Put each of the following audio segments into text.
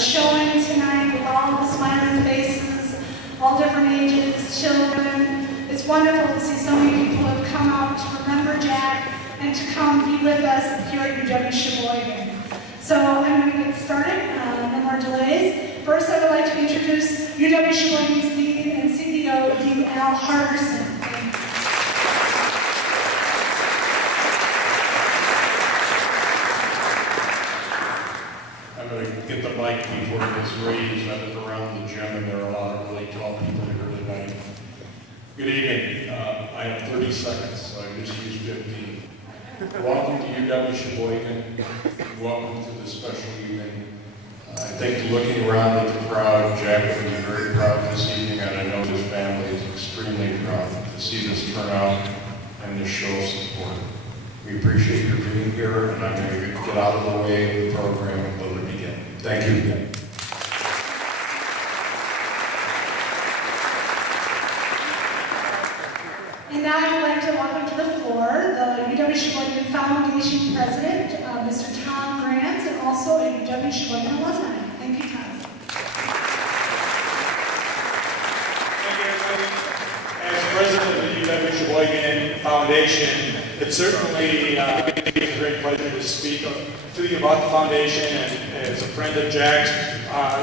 showing tonight with all the smiling faces, all different ages, children. It's wonderful to see so many people have come out to remember Jack and to come be with us here at UW-Sheboygan. So I'm going to get started, no more delays. First, I would like to introduce UW-Sheboygan's Dean and CEO, Dean Al Hardison. I'm going to get the mic before it gets raised. I look around the gym and there are a lot of really tall people here tonight. Good evening. I have 30 seconds, so I just used 15. Welcome to UW-Sheboygan. Welcome to this special evening. I think looking around at the crowd, Jack would be very proud this evening, and I know his family is extremely proud to see this turnout and this show of support. We appreciate your being here, and I'm going to get out of the way of the program and let it begin. Thank you again. And now I would like to welcome to the floor the UW-Sheboygan Foundation President, Mr. Tom Grant, and also a UW-Sheboygan alumni. Thank you, Tom. Thank you, everybody. As president of the UW-Sheboygan Foundation, it certainly is a great pleasure to speak to you about the foundation, and as a friend of Jack's,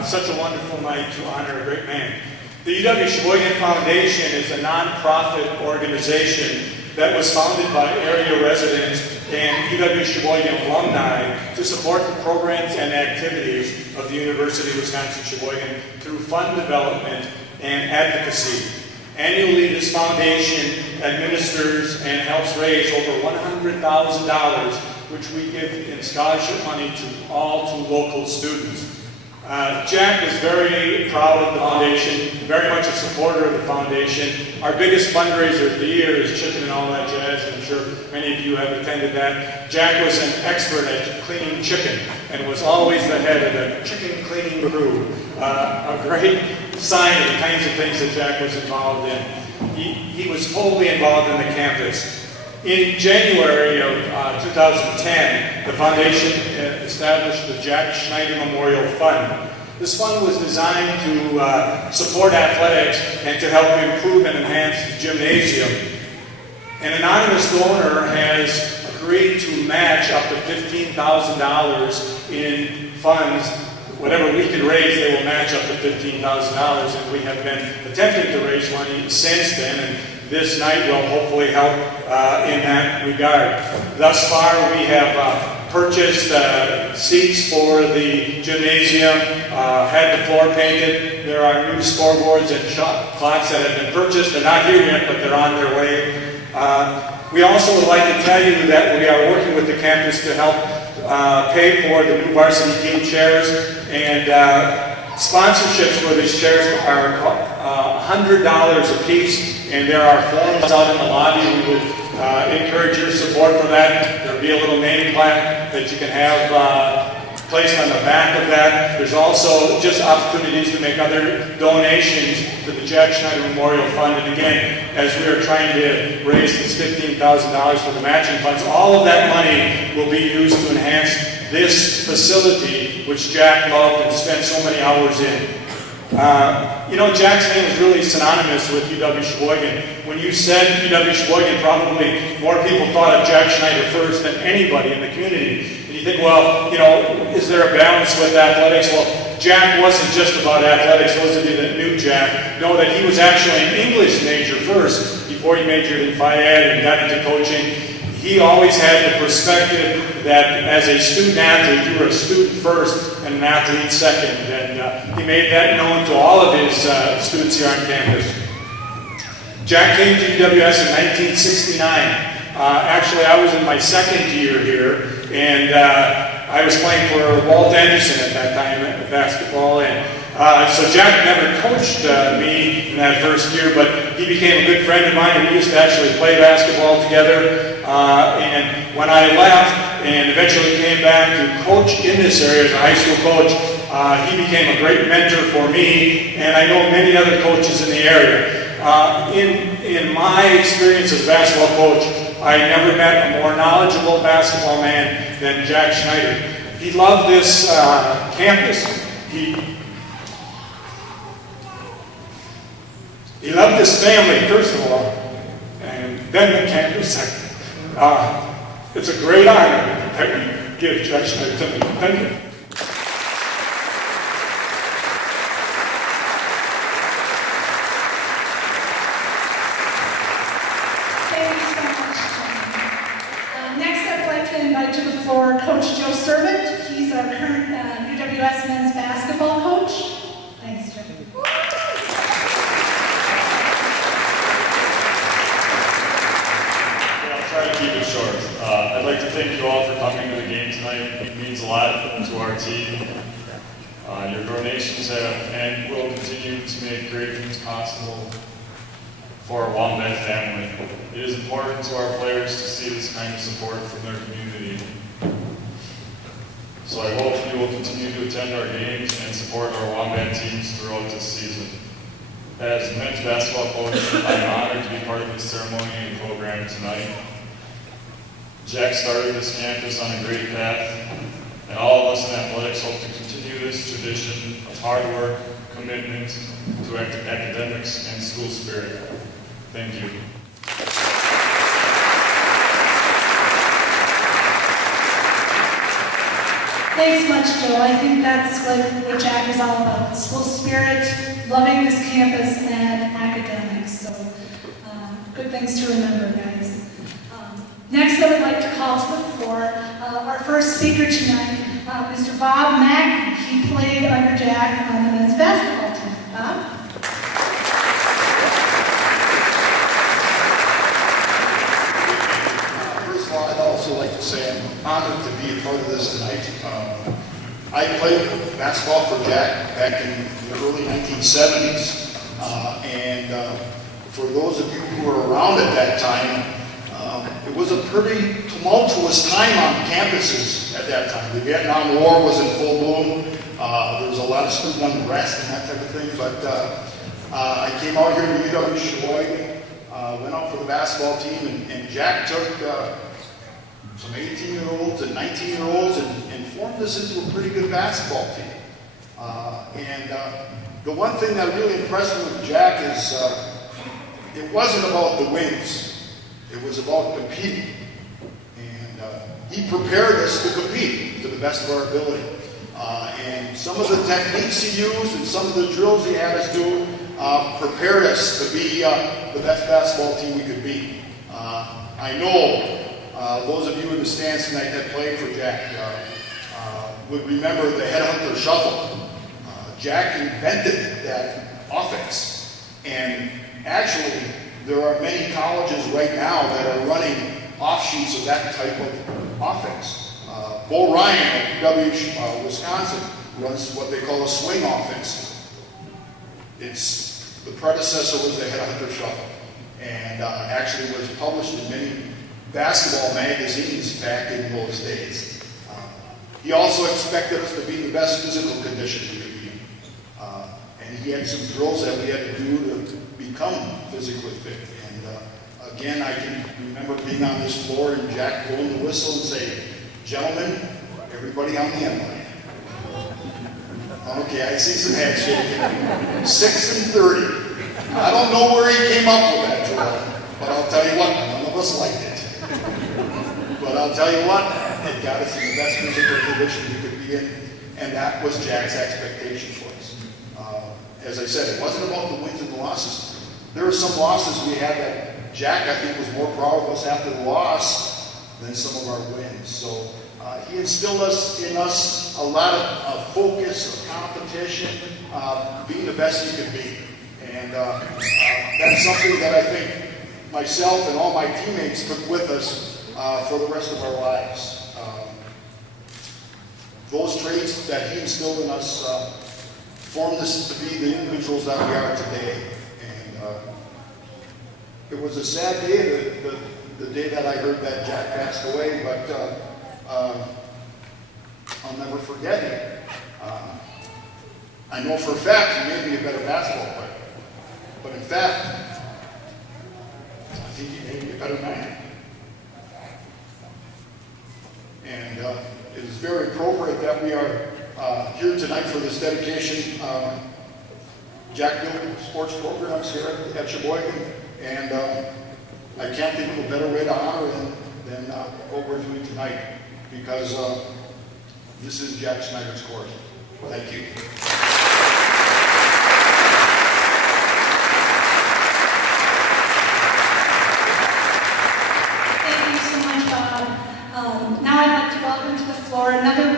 such a wonderful night to honor a great man. The UW-Sheboygan Foundation is a nonprofit organization that was founded by area residents and UW-Sheboygan alumni to support the programs and activities of the University of Wisconsin-Sheboygan through fund development and advocacy. Annually, this foundation administers and helps raise over $100,000, which we give in scholarship money to all local students. Jack was very proud of the foundation, very much a supporter of the foundation. Our biggest fundraiser of the year is chicken and all that jazz, and I'm sure many of you have attended that. Jack was an expert at cleaning chicken and was always the head of the chicken cleaning crew. A great sign of the kinds of things that Jack was involved in. He was totally involved in the campus. In January of 2010, the foundation established the Jack Snyder Memorial Fund. This fund was designed to support athletics and to help improve and enhance the gymnasium. An anonymous donor has agreed to match up to $15,000 in funds. Whatever we can raise, they will match up to $15,000, and we have been attempting to raise money since then, and this night will hopefully help in that regard. Thus far, we have purchased seats for the gymnasium, had the floor painted. There are new scoreboards and shot clocks that have been purchased. They're not here yet, but they're on their way. We also would like to tell you that we are working with the campus to help pay for the new varsity team chairs, and sponsorships for these chairs are $100 a piece, and there are forms out in the lobby. We would encourage your support for that. There will be a little name plaque that you can have placed on the back of that. There's also just opportunities to make other donations to the Jack Snyder Memorial Fund. And again, as we are trying to raise this $15,000 for the matching funds, all of that money will be used to enhance this facility, which Jack loved and spent so many hours in. Jack's name is really synonymous with UW-Sheboygan. When you said UW-Sheboygan, probably more people thought of Jack Snyder first than anybody in the community. And you think, well, is there a balance with athletics? Well, Jack wasn't just about athletics. Those of you that knew Jack know that he was actually an English major first before he majored in Phi Ed and got into coaching. He always had the perspective that as a student athlete, you were a student first and an athlete second. And he made that known to all of his students here on campus. Jack came to UWS in 1969. Actually, I was in my second year here, and I was playing for Walt Anderson at that time at basketball. And so Jack never coached me in that first year, but he became a good friend of mine, and we used to actually play basketball together. And when I left and eventually came back to coach in this area as a high school coach, he became a great mentor for me, and I know many other coaches in the area. In my experience as a basketball coach, I never met a more knowledgeable basketball man than Jack Snyder. He loved this campus. he loved his family, first of all, and then the campus second. It's a great honor that we give Jack Snyder to me. Thank you. Thank you so much, Jen. Next, I'd like to invite to the floor Coach Joe Servant. He's our current UWS men's basketball coach. Thanks, Joe. I'll try to keep it short. I'd like to thank you all for coming to the game tonight. It means a lot to our team. Your donations have and will continue to make great things possible for our Wombat family. It is important to our players to see this kind of support from their community. So I hope you will continue to attend our games and support our Wombat teams throughout this season. As men's basketball coach, I'm honored to be part of this ceremony and program tonight. Jack started this campus on a great path, and all of us in athletics hope to continue this tradition of hard work, commitment to academics and school spirit. Thank you. Thanks much, Joe. I think that's what Jack is all about. School spirit, loving this campus, and academics. So, good things to remember, guys. Next, I would like to call to the floor our first speaker tonight, Mr. Bob Mack. He played under Jack on the men's basketball team. Bob? First of all, I'd also like to say I'm honored to be a part of this tonight. I played basketball for Jack back in the early 1970s, and for those of you who were around at that time, it was a pretty tumultuous time on campuses at that time. The Vietnam War was in full bloom. There was a lot of student unrest and that type of thing, but I came out here to UW-Sheboygan, went out for the basketball team, and Jack took some 18-year-olds and 19-year-olds and formed us into a pretty good basketball team. The one thing that really impressed me with Jack is it wasn't about the wins. It was about competing. And he prepared us to compete to the best of our ability. And some of the techniques he used and some of the drills he had us do prepared us to be the best basketball team we could be. I know those of you in the stands tonight that played for Jack would remember the headhunter shuffle. Jack invented that offense. And actually, there are many colleges right now that are running offshoots of that type of offense. Bo Ryan at UW-Wisconsin runs what they call a swing offense. The predecessor was the headhunter shuffle, and actually was published in many basketball magazines back in those days. He also expected us to be in the best physical condition we could be in. And he had some drills that we had to do to become physically fit. And again, I can remember being on this floor and Jack blowing the whistle and saying, "Gentlemen, everybody on the end line." Okay, I see some heads shaking. 6 and 30. I don't know where he came up with that drill, but I'll tell you what, none of us liked it. But I'll tell you what, it got us in the best physical condition we could be in, and that was Jack's expectation for us. As I said, it wasn't about the wins and the losses. There were some losses we had that Jack, I think, was more proud of us after the loss than some of our wins. So he instilled in us a lot of focus, of competition, being the best he could be. And that's something that I think myself and all my teammates took with us for the rest of our lives. Those traits that he instilled in us formed us to be the individuals that we are today. And it was a sad day, the day that I heard that Jack passed away, but I'll never forget it. I know for a fact he made me a better basketball player. But in fact, I think he made me a better man. And it is very appropriate that we are here tonight for this dedication. Jack built sports programs here at Sheboygan, and I can't think of a better way to honor him than what we're doing tonight, because this is Jack Snyder's court. Thank you. Thank you so much, Bob. Now I'd like to welcome to the floor another